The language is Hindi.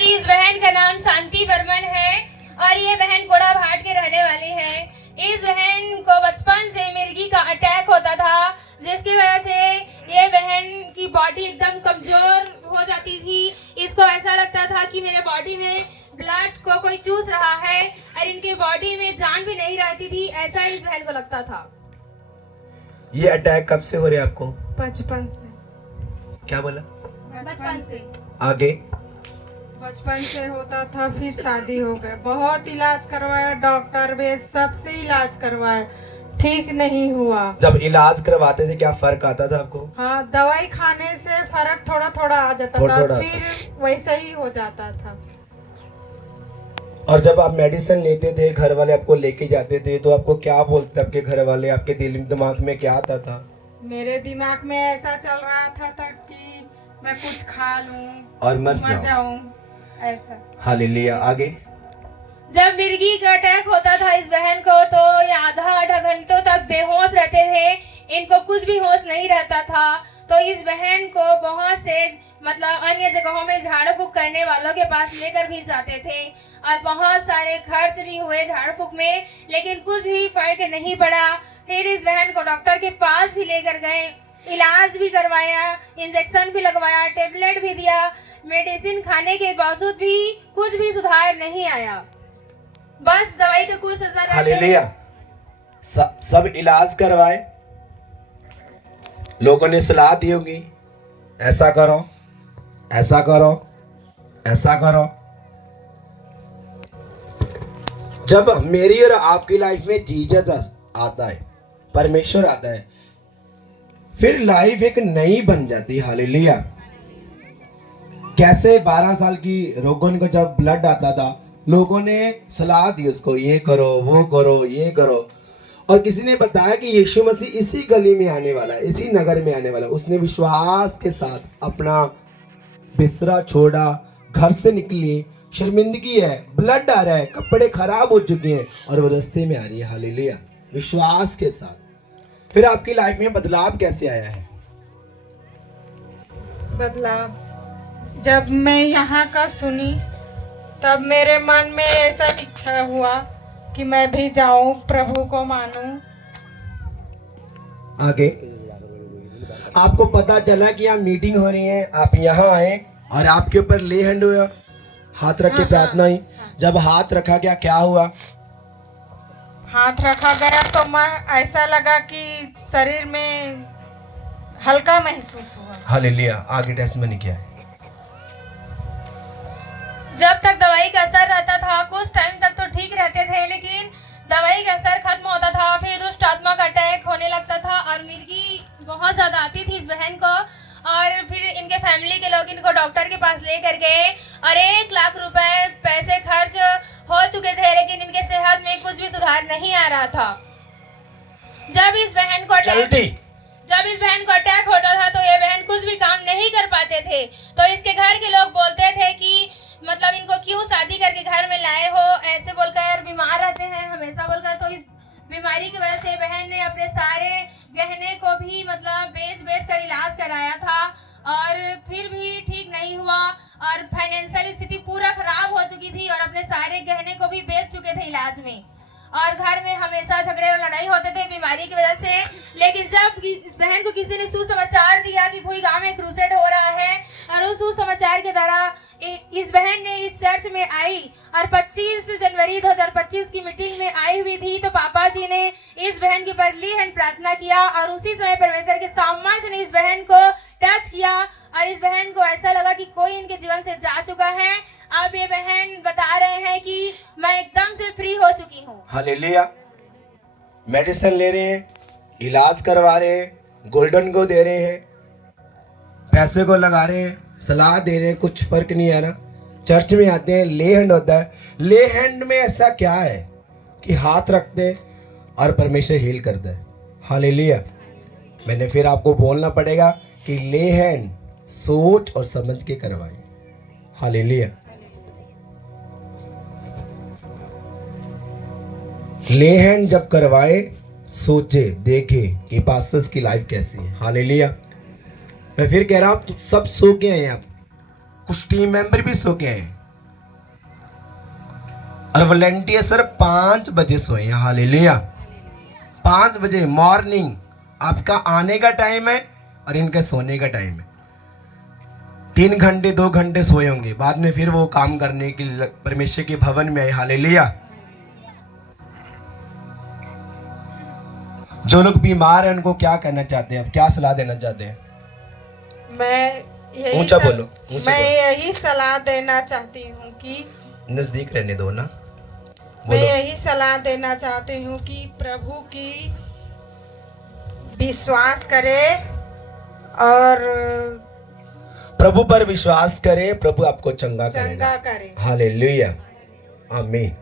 जी, इस बहन का नाम शांति बर्मन है और ये बहन कोड़ाभाट के रहने वाली है। इस बहन को बचपन से मिर्गी का अटैक होता था, जिसकी वजह से ये बहन की बॉडी एकदम कमजोर हो जाती थी। इसको ऐसा लगता था कि मेरे बॉडी में ब्लड को कोई चूस रहा है और इनके बॉडी में जान भी नहीं रहती थी, ऐसा इस बहन को लगता था। ये अटैक कब से हो रहे आपको? बचपन से। क्या बोला? बचपन से। आगे? बचपन से होता था, फिर शादी हो गए, बहुत इलाज करवाया, डॉक्टर वेद सबसे इलाज करवाया, ठीक नहीं हुआ। जब इलाज करवाते थे क्या फर्क आता था आपको? हाँ, दवाई खाने से फर्क थोड़ा थोड़ा आ जाता था, थोड़ा। फिर वैसे ही हो जाता था। और जब आप मेडिसिन लेते थे, घर वाले आपको लेके जाते थे, तो आपको क्या बोलते थे आपके घर वाले? आपके दिमाग में क्या आता था? मेरे दिमाग में ऐसा चल रहा था कि मैं कुछ खा लूं और मर जाऊं, ऐसा। हालेलुया। आगे? जब मिर्गी का अटैक होता था इस बहन को, तो ये आधा घंटों तक बेहोश रहते थे, इनको कुछ भी होश नहीं रहता था। तो इस बहन को बहुत से मतलब अन्य जगहों में झाड़ फूक करने वालों के पास लेकर भी जाते थे और बहुत सारे खर्च भी हुए झाड़ फूक में, लेकिन कुछ भी फर्क नहीं पड़ा। फिर इस बहन को डॉक्टर के पास भी लेकर गए, इलाज भी करवाया, इंजेक्शन भी लगवाया, टेबलेट भी दिया, मेडिसिन खाने के बावजूद भी कुछ भी सुधार नहीं आया, बस दवाई का कुछ असर। हालेलुया। सब इलाज करवाए, लोगों ने सलाह दी होगी, ऐसा करो, ऐसा करो, ऐसा करो। जब मेरी और आपकी लाइफ में जीसस आता है, परमेश्वर आता है, फिर लाइफ एक नई बन जाती है। हालेलुया। कैसे 12 साल की रोगन को जब ब्लड आता था, लोगों ने सलाह दी उसको, ये करो, वो करो, ये करो, और किसी ने बताया कि यीशु मसीह इसी गली में आने वाला है, इसी नगर में आने वाला है। उसने विश्वास के साथ अपना बिस्तरा छोड़ा, घर से निकली, शर्मिंदगी है, ब्लड आ रहा है, कपड़े खराब हो चुके हैं और वो रास्ते में आ रही है। हालेलुया। विश्वास के साथ। फिर आपकी लाइफ में बदलाव कैसे आया है? बदलाव जब मैं यहाँ का सुनी, तब मेरे मन में ऐसा इच्छा हुआ कि मैं भी जाऊं, प्रभु को मानूं। आगे? आपको पता चला कि यहाँ मीटिंग हो रही है, आप यहाँ आए और आपके ऊपर ले हैंड हुआ, हाथ रख के प्रार्थना हुई। जब हाथ रखा गया क्या हुआ? हाथ रखा गया तो मैं ऐसा लगा कि शरीर में हल्का महसूस हुआ। हालेलुया। आगे टेस्टमनी क्या है? जब तक दवाई का असर रहता था, कुछ टाइम तक तो ठीक रहते थे, लेकिन दवाई का असर खत्म होता था, फिर दुष्ट आत्मा का अटैक होने लगता था और मिर्गी बहुत ज्यादा आती थी इस बहन को। और फिर इनके फैमिली के लोग इनको डॉक्टर के पास लेकर गए और 1 लाख रुपए पैसे खर्च हो चुके थे, लेकिन इनके सेहत में कुछ भी सुधार नहीं आ रहा था। जब इस बहन को अटैक होता था, तो ये बहन कुछ भी काम नहीं कर पाते थे। तो इसके घर के लोग बोलते थे कि मतलब इनको क्यों शादी करके घर में लाए हो, ऐसे बोलकर बीमार रहते हैं हमेशा बोलकर। तो इस बीमारी की वजह से बहन ने अपने सारे गहने को भी मतलब बेच कर इलाज कराया था और फिर भी ठीक नहीं हुआ और फाइनेंशियल स्थिति पूरा खराब हो चुकी थी और अपने सारे गहने को भी बेच चुके थे इलाज में। और घर में हमेशा झगड़े और लड़ाई होते थे बीमारी की वजह से। लेकिन जब इस बहन को किसी ने सुसमाचार दिया कि भूई गांव में क्रूसेड हो रहा है और उस सुसमाचार के द्वारा इस बहन ने इस चर्च में आई और 25 जनवरी 2025 की मीटिंग में आई हुई थी, तो पापा जी ने इस बहन के ऊपर ली हैंड प्रार्थना किया और उसी समय परमेश्वर के सामर्थ्य ने इस बहन को टच किया और इस बहन को ऐसा लगा कि कोई इनके जीवन से जा चुका है। अब ये बहन बता रहे हैं कि मैं एकदम से फ्री हो चुकी हूँ। हालेलुया। मेडिसिन ले रहे हैं, इलाज करवा रहे हैं, गोल्डन को दे रहे हैं, पैसे को लगा रहे हैं, सलाह दे रहे हैं, कुछ फर्क नहीं आ रहा। चर्च में आते हैं, ले हैंड होता है। ले हैंड में ऐसा क्या है कि हाथ रखते और परमेश्वर हील करता है। हालेलुया। मैंने फिर आपको बोलना पड़ेगा कि ले हैंड सोच और समझ के करवाए। हालेलुया। ले हैंड जब करवाए, सोचे, देखे कि पास्टर्स की लाइफ कैसी है। हालेलुया। मैं फिर कह रहा हूं, सब सो के आए, आप कुछ टीम मेंबर भी सो के आए, और वॉलेंटियर सर 5 बजे सोए हैं। हालेलुया। 5 बजे मॉर्निंग आपका आने का टाइम है और इनके सोने का टाइम है। 3 घंटे 2 घंटे सोए होंगे, बाद में फिर वो काम करने के लिए परमेश्वर के भवन में आए। हालेलुया। जो लोग बीमार हैं उनको क्या कहना चाहते हैं, क्या सलाह देना चाहते हैं? मैं ऊंचा बोलो, ऊंचा मैं बोलो। यही सलाह देना चाहती हूँ कि नजदीक रहने दो ना, मैं बोलो। यही सलाह देना चाहती हूँ कि प्रभु की विश्वास करे और प्रभु पर विश्वास करें, प्रभु आपको चंगा करेगा। चंगा करे। हालेलुया। आमीन।